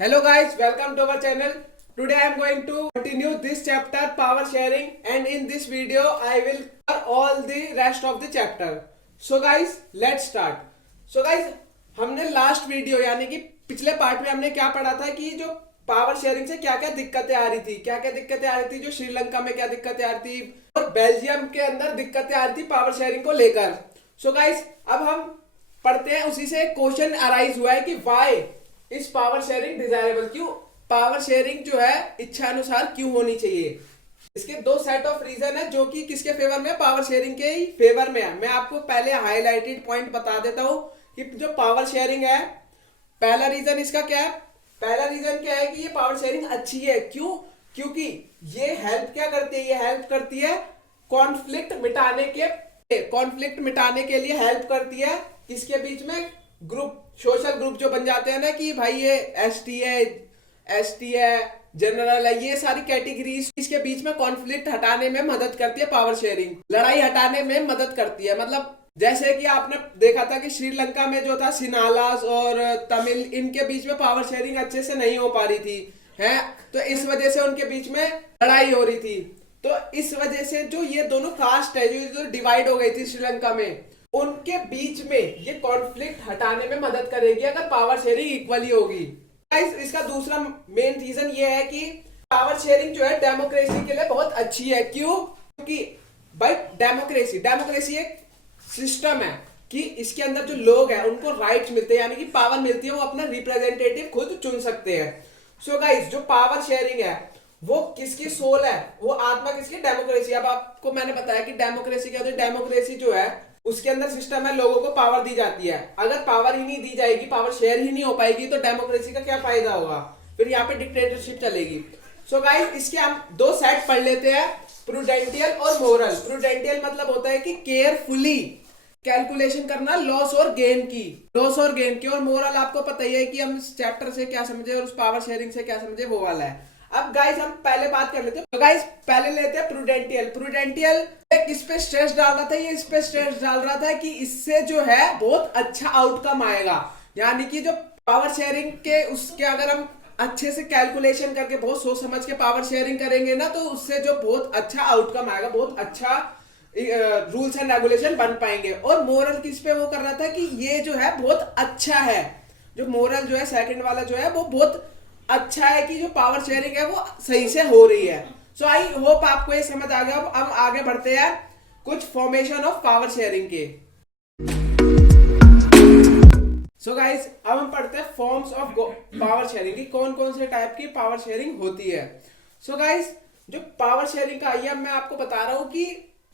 Hello guys, welcome to our channel. Today I am going to continue this chapter power sharing, and in this video I will cover all the rest of the chapter. So guys, let's start. So guys, हमने last video यानी कि पिछले part में हमने क्या पढ़ा था कि जो पावर शेयरिंग से क्या क्या दिक्कतें आ रही थी, जो श्रीलंका में क्या दिक्कतें आ रही थी और बेल्जियम के अंदर दिक्कतें आ रही थी पावर शेयरिंग को लेकर. सो गाइस, अब हम पढ़ते हैं. उसी से क्वेश्चन अराइज हुआ है कि वाई इस पावर शेयरिंग डिजायरेबल, क्यों पावर शेयरिंग जो है इच्छा अनुसार क्यों होनी चाहिए. इसके दो सेट ऑफ रीजन है जो कि किसके फेवर में, पावर शेयरिंग के ही फेवर में है. मैं आपको पहले हाईलाइटेड पॉइंट बता देता हूं कि जो पावर शेयरिंग है, पहला रीजन इसका क्या है. पहला रीजन क्या है कि ये पावर शेयरिंग अच्छी है. क्यों? क्योंकि ये हेल्प क्या करती है, ये हेल्प करती है कॉन्फ्लिक्ट मिटाने के लिए हेल्प करती है. किसके बीच में? ग्रुप, सोशल ग्रुप जो बन जाते हैं ना कि भाई ये एसटी है, जनरल है, ये सारी कैटेगरीज इसके बीच में कॉन्फ्लिक्ट हटाने में मदद करती है पावर शेयरिंग. लड़ाई हटाने में मदद करती है. मतलब जैसे कि आपने देखा था कि श्रीलंका में जो था सिनालास और तमिल, इनके बीच में पावर शेयरिंग अच्छे से नहीं हो पा रही थी है, तो इस वजह से उनके बीच में लड़ाई हो रही थी. तो इस वजह से जो ये दोनों कास्ट है जो डिवाइड हो गई थी श्रीलंका में, उनके बीच में ये कॉन्फ्लिक्ट हटाने में मदद करेगी अगर पावर शेयरिंग इक्वली होगी. इसका दूसरा मेन रीजन ये है कि पावर शेयरिंग जो है डेमोक्रेसी के लिए बहुत अच्छी है. क्यों? क्योंकि भाई डेमोक्रेसी एक सिस्टम है कि इसके अंदर जो लोग हैं उनको राइट्स मिलते हैं, यानी कि पावर मिलती है, वो अपना रिप्रेजेंटेटिव खुद चुन सकते हैं. सो गाइस, जो पावर शेयरिंग है वो किसकी सोल है, वो आत्मा किसकी? डेमोक्रेसी. अब आपको मैंने बताया कि डेमोक्रेसी क्या होती है. डेमोक्रेसी जो है उसके अंदर सिस्टम है, लोगों को पावर दी जाती है. अगर पावर ही नहीं दी जाएगी, पावर शेयर ही नहीं हो पाएगी, तो डेमोक्रेसी का क्या फायदा होगा? फिर यहाँ पे डिक्टेटरशिप चलेगी. सो गाइस, इसके हम दो सेट पढ़ लेते हैं, प्रूडेंटियल और मोरल. प्रूडेंटियल मतलब होता है कि केयरफुली कैलकुलेशन करना लॉस और गेन की. और मोरल आपको पता ही है कि हम इस चैप्टर से क्या समझे और उस पावर शेयरिंग से क्या समझे, वो वाला है. अब गाइस हम पहले बात कर लेते हैं. तो गाइस पहले लेते हैं प्रूडेंटियल. किस पे स्ट्रेस डाल रहा था? ये इस पे स्ट्रेस डाल रहा था कि इससे जो है बहुत अच्छा आउटकम आएगा. यानी कि जो पावर शेयरिंग के उसके अगर हम अच्छे से कैलकुलेशन करके बहुत सोच समझ के पावर शेयरिंग करेंगे ना, तो उससे जो बहुत अच्छा आउटकम आएगा, बहुत अच्छा रूल्स एंड रेगुलेशन बन पाएंगे. और मोरल किस पे वो कर रहा था कि ये जो है बहुत अच्छा है. जो मोरल जो है सेकंड वाला जो है वो बहुत अच्छा है कि जो पावर शेयरिंग है वो सही से हो रही है. सो आई होप आपको ये समझ आ गया. अब हम आगे बढ़ते हैं कुछ फॉर्मेशन ऑफ पावर शेयरिंग के. सो गाइस, अब हम पढ़ते हैं फॉर्म्स ऑफ पावर शेयरिंग की, कौन कौन से टाइप की पावर शेयरिंग होती है. सो गाइस, जो पावर शेयरिंग का ये मैं आपको बता रहा हूं कि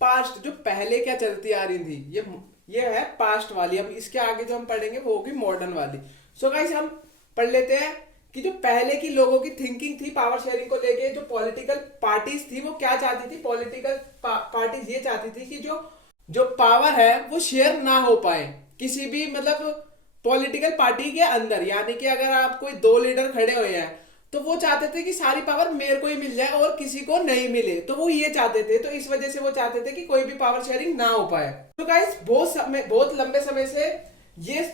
पास्ट जो पहले क्या चलती आ रही थी, ये है पास्ट वाली. अब इसके आगे जो हम पढ़ेंगे वो होगी मॉडर्न वाली. सो गाइस, हम पढ़ लेते हैं कि जो पहले की लोगों की थिंकिंग थी पावर शेयरिंग को लेके. जो पॉलिटिकल पार्टीज थी वो क्या चाहती थी? पॉलिटिकल पार्टीज ये चाहती थी कि जो पावर है वो शेयर ना हो पाए किसी भी, मतलब पॉलिटिकल पार्टी के अंदर. यानी कि अगर आप कोई दो लीडर खड़े हुए हैं तो वो चाहते थे कि सारी पावर मेरे को ही मिल जाए और किसी को नहीं मिले, तो वो ये चाहते थे. तो इस वजह से वो चाहते थे कि कोई भी पावर शेयरिंग ना हो पाए. तो गाइस, बहुत लंबे समय से ये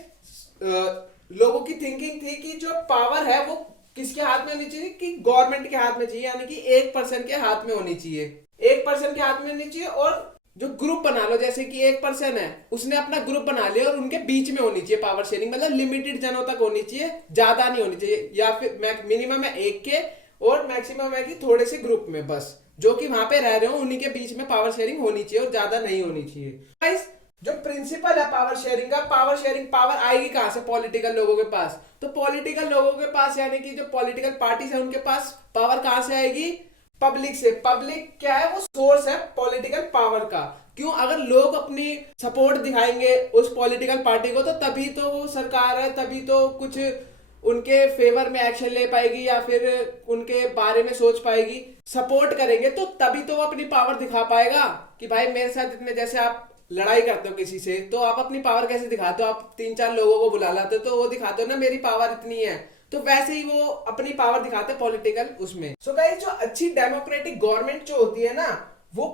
लोगों की थिंकिंग थी कि जो पावर है वो किसके हाथ में होनी चाहिए? कि गवर्नमेंट के हाथ में चाहिए, यानी कि एक पर्सन के हाथ में होनी चाहिए. एक पर्सन के हाथ में होनी चाहिए. और जो ग्रुप बना लो, जैसे कि एक पर्सन है उसने अपना ग्रुप बना लिया और उनके बीच में होनी चाहिए पावर शेयरिंग. मतलब लिमिटेड जनों तक होनी चाहिए, ज्यादा नहीं होनी चाहिए. या फिर मिनिमम है एक के और मैक्सिमम है कि थोड़े से ग्रुप में, बस जो कि वहां पे रह रहे हो उन्हीं के बीच में पावर शेयरिंग होनी चाहिए और ज्यादा नहीं होनी चाहिए. जो प्रिंसिपल है पावर शेयरिंग का, पावर आएगी कहां से? पॉलिटिकल लोगों के पास. तो पॉलिटिकल लोगों के पास यानी कि जो पॉलिटिकल पार्टीज है उनके पास पावर कहां से आएगी? पब्लिक से. पब्लिक क्या है? वो सोर्स है पॉलिटिकल पावर का. क्यों? अगर लोग अपनी सपोर्ट दिखाएंगे उस पॉलिटिकल पार्टी को, तो तभी तो वो सरकार है, तभी तो कुछ उनके फेवर में एक्शन ले पाएगी या फिर उनके बारे में सोच पाएगी. सपोर्ट करेंगे तो तभी तो वो अपनी पावर दिखा पाएगा कि भाई मेरे साथ इतने, जैसे आप लड़ाई करते हो किसी से तो आप अपनी पावर कैसे दिखाते हो? आप 3-4 लोगों को बुला लाते हो तो वो दिखाते हो ना मेरी पावर इतनी है. तो वैसे ही वो अपनी पावर दिखाते हैं पॉलिटिकल उसमें. सो गाइस, जो अच्छी डेमोक्रेटिक गवर्नमेंट जो होती है ना, वो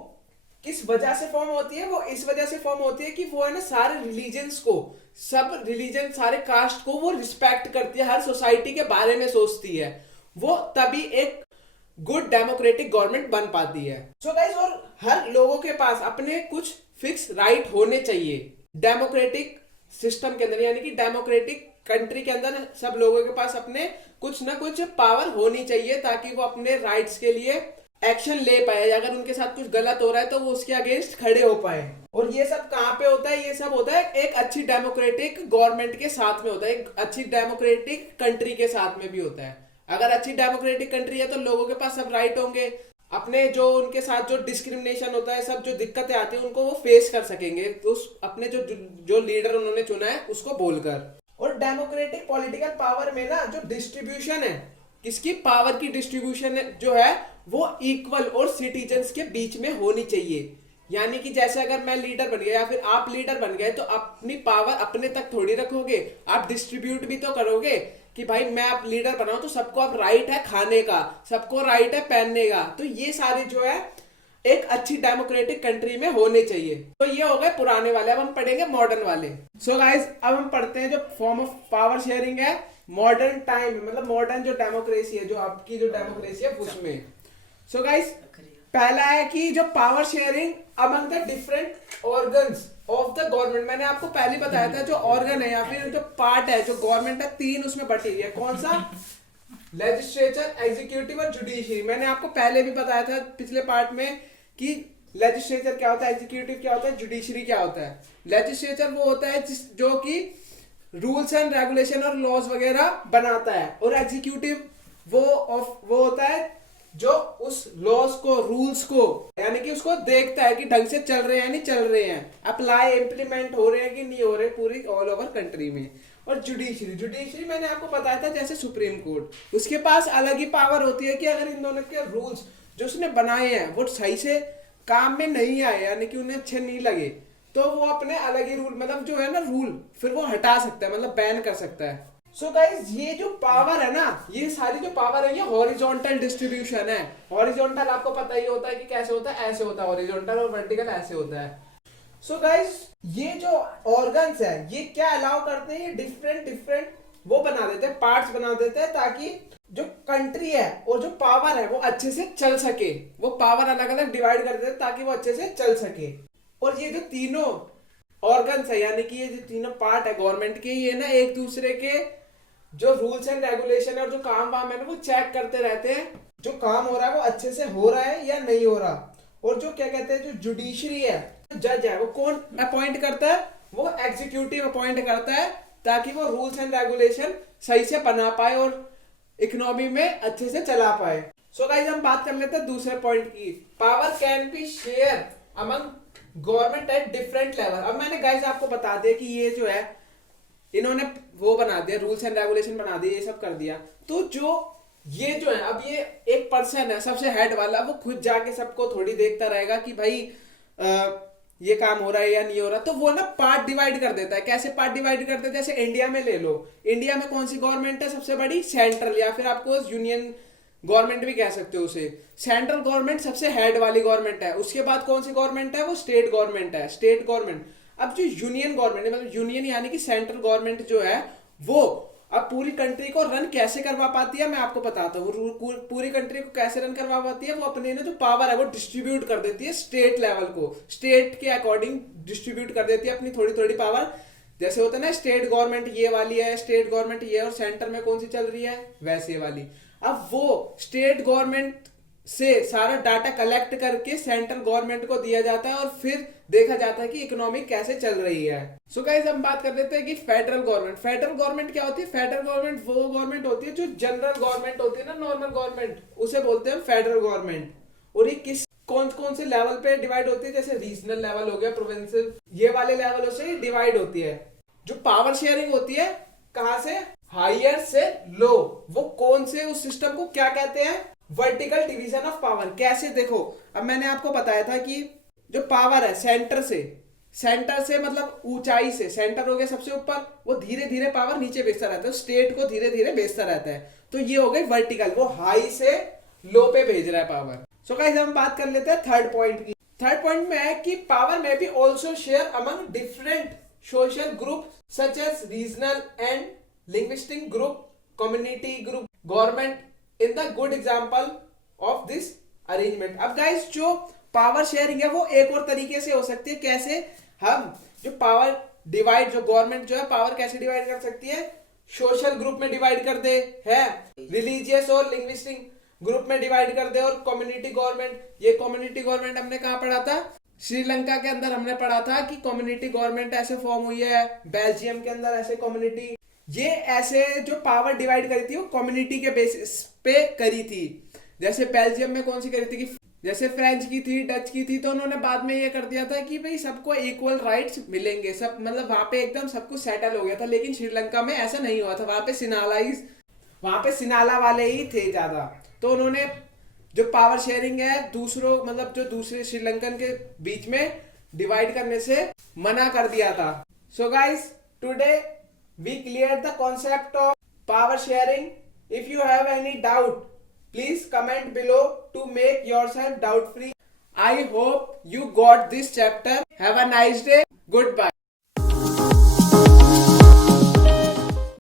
किस वजह से फॉर्म होती है? वो इस वजह से फॉर्म होती है कि वो है ना सारे रिलीजन्स को, सब रिलीजन, सारे कास्ट को वो रिस्पेक्ट करती है, हर सोसाइटी के बारे में सोचती है, वो तभी एक गुड डेमोक्रेटिक गवर्नमेंट बन पाती है। सो गाइस, और हर लोगों के पास अपने कुछ फिक्स राइट होने चाहिए डेमोक्रेटिक सिस्टम के अंदर, यानी कि डेमोक्रेटिक कंट्री के अंदर सब लोगों के पास अपने कुछ ना कुछ पावर होनी चाहिए, ताकि वो अपने राइट्स के लिए एक्शन ले पाए। अगर उनके साथ कुछ गलत हो रहा है तो वो उसके अगेंस्ट खड़े हो पाए। और ये सब कहाँ पे होता है? ये सब होता है एक अच्छी डेमोक्रेटिक गवर्नमेंट के साथ में होता है, एक अच्छी डेमोक्रेटिक कंट्री के साथ में भी होता है। अगर अच्छी डेमोक्रेटिक कंट्री है तो लोगों के पास सब राइट होंगे, अपने जो उनके साथ जो डिस्क्रिमिनेशन होता है, सब जो दिक्कतें आती हैं उनको वो फेस कर सकेंगे, तो उस अपने जो लीडर उन्होंने चुना है उसको बोलकर। और डेमोक्रेटिक पॉलिटिकल पावर में ना जो डिस्ट्रीब्यूशन है, किसकी पावर की डिस्ट्रीब्यूशन जो है वो इक्वल और सिटीजन्स के बीच में होनी चाहिए। यानी कि जैसे अगर मैं लीडर बन गया या फिर आप लीडर बन गए तो अपनी पावर अपने तक थोड़ी रखोगे, आप डिस्ट्रीब्यूट भी तो करोगे कि भाई मैं आप लीडर बनाऊं तो सबको अब राइट है खाने का, सबको राइट है पहनने का। तो ये सारे जो है एक अच्छी डेमोक्रेटिक कंट्री में होने चाहिए। तो ये हो गए पुराने वाले, अब हम पढ़ेंगे मॉडर्न वाले। सो गाइस, अब हम पढ़ते हैं जो फॉर्म ऑफ पावर शेयरिंग है मॉडर्न टाइम, मतलब मॉडर्न जो डेमोक्रेसी है, जो आपकी जो डेमोक्रेसी है उसमें। सो गाइस, पहला है कि जो power sharing among the different organs of the government. मैंने आपको पहले बताया था जो ऑर्गन है या फिर जो पार्ट है जो गवर्नमेंट है, तीन उसमें बटी हुई है। कौन सा? लेजिस्लेचर, एग्जीक्यूटिव और जुडिशरी। मैंने आपको पहले भी बताया था पिछले पार्ट में कि लेजिस्लेचर क्या होता है, एग्जीक्यूटिव क्या होता है, जुडिशरी क्या होता है। लेजिस्लेचर वो होता है जो कि रूल्स एंड रेगुलेशन और लॉज वगैरह बनाता है, और एग्जीक्यूटिव वो होता है जो उस लॉज को, रूल्स को, यानी कि उसको देखता है कि ढंग से चल रहे हैं नहीं चल रहे हैं, अप्लाई इम्प्लीमेंट हो रहे हैं कि नहीं हो रहे पूरी ऑल ओवर कंट्री में। और जुडिशरी मैंने आपको बताया था जैसे सुप्रीम कोर्ट, उसके पास अलग ही पावर होती है कि अगर इन दोनों के रूल्स जो उसने बनाए हैं वो सही से काम में नहीं आए, यानी कि उन्हें अच्छे नहीं लगे, तो वो अपने अलग ही रूल, मतलब जो है ना रूल, फिर वो हटा सकता है, मतलब बैन कर सकता है। सो गाइस, ये जो पावर है ना, ये सारी जो पावर है ये हॉरिजॉन्टल डिस्ट्रीब्यूशन है। हॉरिजॉन्टल आपको पता ही होता है कि कैसे होता है, ऐसे होता है हॉरिजॉन्टल, और वर्टिकल ऐसे होता है। सो गाइस, ये जो ऑर्गन्स है ये क्या अलाउ करते हैं, ये डिफरेंट वो बना देते हैं, पार्ट्स बना देते हैं, ताकि जो कंट्री है और जो पावर है वो अच्छे से चल सके। वो पावर अलग अलग डिवाइड कर देते हैं ताकि वो अच्छे से चल सके। और ये जो तीनों ऑर्गन्स है, यानी कि ये जो तीनों पार्ट है गवर्नमेंट के, ये ना एक दूसरे के जो रूल्स एंड रेगुलेशन और जो काम वाम है ना वो चेक करते रहते हैं, जो काम हो रहा है वो अच्छे से हो रहा है या नहीं हो रहा। और जो क्या कहते हैं, जो जुडिशरी है, जज है, वो कौन अपॉइंट करता है? वो एग्जीक्यूटिव अपॉइंट करता है, ताकि वो रूल्स एंड रेगुलेशन सही से बना पाए और इकोनॉमी में अच्छे से चला पाए। सो गाइस, हम बात कर लेते हैं दूसरे पॉइंट की। Power can be share among government at different level. अब मैंने गाइस आपको बता दिया कि ये जो है इन्होंने वो बना दिया, रूल्स एंड रेगुलेशन बना दिए, ये सब कर दिया। तो जो ये जो है, अब ये एक पर्सन है सबसे हेड वाला, वो खुद जाके सबको थोड़ी देखता रहेगा कि भाई ये काम हो रहा है या नहीं हो रहा, तो वो ना पार्ट डिवाइड कर देता है। कैसे पार्ट डिवाइड करते हैं? जैसे इंडिया में ले लो, इंडिया में कौन सी गवर्नमेंट है सबसे बड़ी? सेंट्रल, या फिर आपको यूनियन गवर्नमेंट भी कह सकते हो उसे। सेंट्रल गवर्नमेंट सबसे हेड वाली गवर्नमेंट है। उसके बाद कौन सी गवर्नमेंट है? वो स्टेट गवर्नमेंट है, स्टेट गवर्नमेंट। अब जो यूनियन गवर्नमेंट है, मतलब यूनियन यानी कि सेंट्रल गवर्नमेंट जो है, वो अब पूरी कंट्री को रन कैसे करवा पाती है मैं आपको बताता हूँ। पूरी कंट्री को कैसे रन करवा पाती है? वो अपने ना जो पावर है वो डिस्ट्रीब्यूट कर देती है स्टेट लेवल को, स्टेट के अकॉर्डिंग डिस्ट्रीब्यूट कर देती है अपनी थोड़ी थोड़ी पावर। जैसे होता है ना, स्टेट गवर्नमेंट ये वाली है, स्टेट गवर्नमेंट ये, और सेंटर में कौन सी चल रही है, वैसे वाली। अब वो स्टेट गवर्नमेंट से सारा डाटा कलेक्ट करके सेंट्रल गवर्नमेंट को दिया जाता है, और फिर देखा जाता है कि इकोनॉमी कैसे चल रही है। सो गाइस, हम बात कर लेते हैं कि फेडरल गवर्नमेंट। फेडरल गवर्नमेंट क्या होती है? फेडरल गवर्नमेंट वो गवर्नमेंट होती है जो जनरल गवर्नमेंट होती है ना, नॉर्मल गवर्नमेंट, उसे बोलते हैं फेडरल गवर्नमेंट। और ये किस कौन कौन से लेवल पे डिवाइड होती है? जैसे रीजनल लेवल हो गया, प्रोविंशियल, ये वाले लेवलों से डिवाइड होती है। जो पावर शेयरिंग होती है, कहां से? हायर से लो। वो कौन से उस सिस्टम को क्या कहते हैं? Vertical division of power. कैसे? देखो, अब मैंने आपको बताया था कि जो पावर है सेंटर से मतलब ऊंचाई से, सेंटर हो गया सबसे ऊपर, वो धीरे धीरे पावर नीचे भेजता रहता है, स्टेट को धीरे धीरे भेजता रहता है। तो ये हो गई वर्टिकल, वो हाई से लो पे भेज रहा है पावर। सो गाइस, हम बात कर लेते हैं थर्ड पॉइंट की। थर्ड पॉइंट में है कि पावर में be also share among different social group such as regional and linguistic group, community group, government in the good example of this arrangement. अब गाइस जो पावर शेयरिंग है वो एक और तरीके से हो सकती है। कैसे? हम जो पावर डिवाइड, जो गवर्नमेंट जो है पावर कैसे डिवाइड कर सकती है, सोशल ग्रुप में डिवाइड कर दे, है रिलीजियस और लिंग्विस्टिक ग्रुप में डिवाइड कर दे, और कम्युनिटी गवर्नमेंट, ये कम्युनिटी गवर्नमेंट हमने कहाँ पढ़ा था? श्रीलंका के अंदर हमने पढ़ा था कि कम्युनिटी गवर्नमेंट ऐसे फॉर्म हुई है, बेल्जियम के अंदर ऐसे कम्युनिटी, ये ऐसे जो पावर डिवाइड करी थी वो कम्युनिटी के बेसिस पे करी थी। जैसे बेल्जियम में कौन सी करी थी कि जैसे फ्रेंच की थी, डच की थी, तो उन्होंने बाद में ये कर दिया था कि भाई सबको इक्वल राइट्स मिलेंगे, सब मतलब वहां पे एकदम सब कुछ सेटल हो गया था। लेकिन श्रीलंका में ऐसा नहीं हुआ था, वहां पे सिनाला वाले ही थे ज्यादा, तो उन्होंने जो पावर शेयरिंग है दूसरों मतलब जो दूसरे श्रीलंकन के बीच में डिवाइड करने से मना कर दिया था। So guys today we clear the concept of power sharing. If you have any doubt please comment below to make yourself doubt free. I hope you got this chapter. Have a nice day. Goodbye.